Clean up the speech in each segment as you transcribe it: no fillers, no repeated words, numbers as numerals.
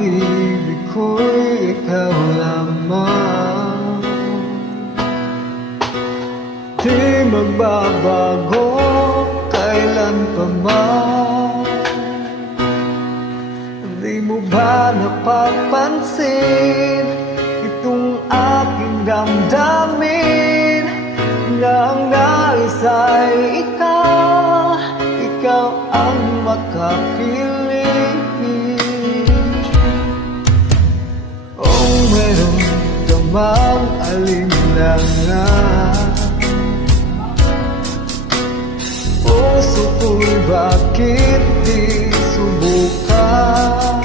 pag-ibig ko'y ikaw lamang. Di magbabago kailan pa man. Di mo ba napapansin itong aking damdamin, na ang nais ay ikaw, ikaw ang makapili. Oh, meron ka mang alinlangan, puso ko'y bakit di subukan?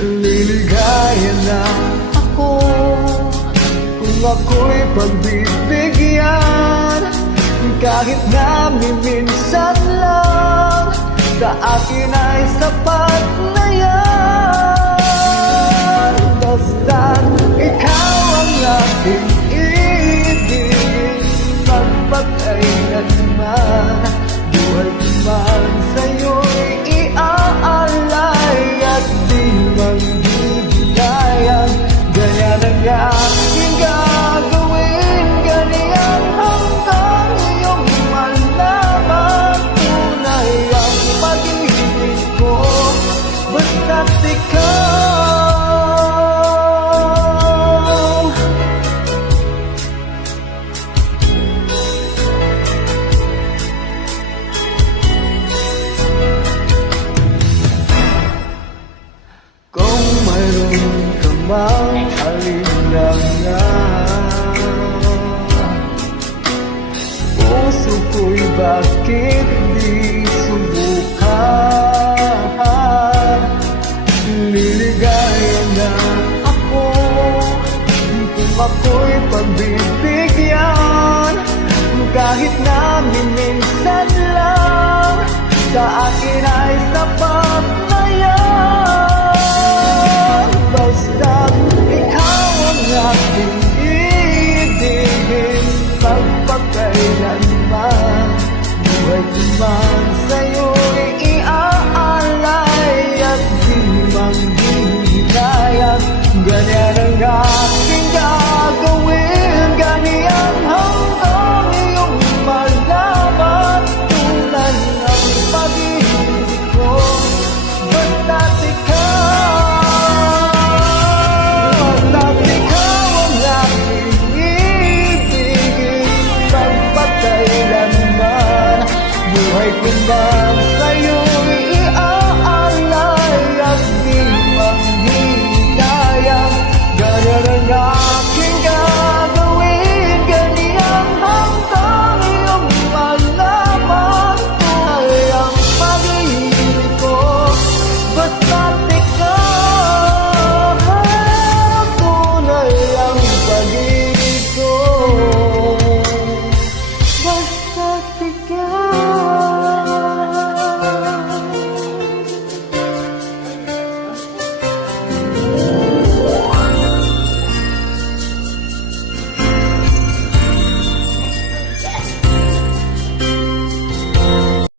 Liligaya na ako kung ako'y pagbibigyan, kahit na minsan lang, sa akin ay sapat na yan. Basta't ikaw ang aking ibig, magpakailanman, buhay ko man sa'yo'y iaalay at di magbibigayang ganyan ang aking gagawin, ganyan hanggang iyong malaman tunay ang pag-ibig ko, basta't ikaw. Kung mayroon ka mang alinlangan, puso ko'y bakit di subukan? Liligaya na ako kung ako'y pagbibigyan, kahit na minsan lang, sa akin ay sapat na yan. Basta't ikaw ang aking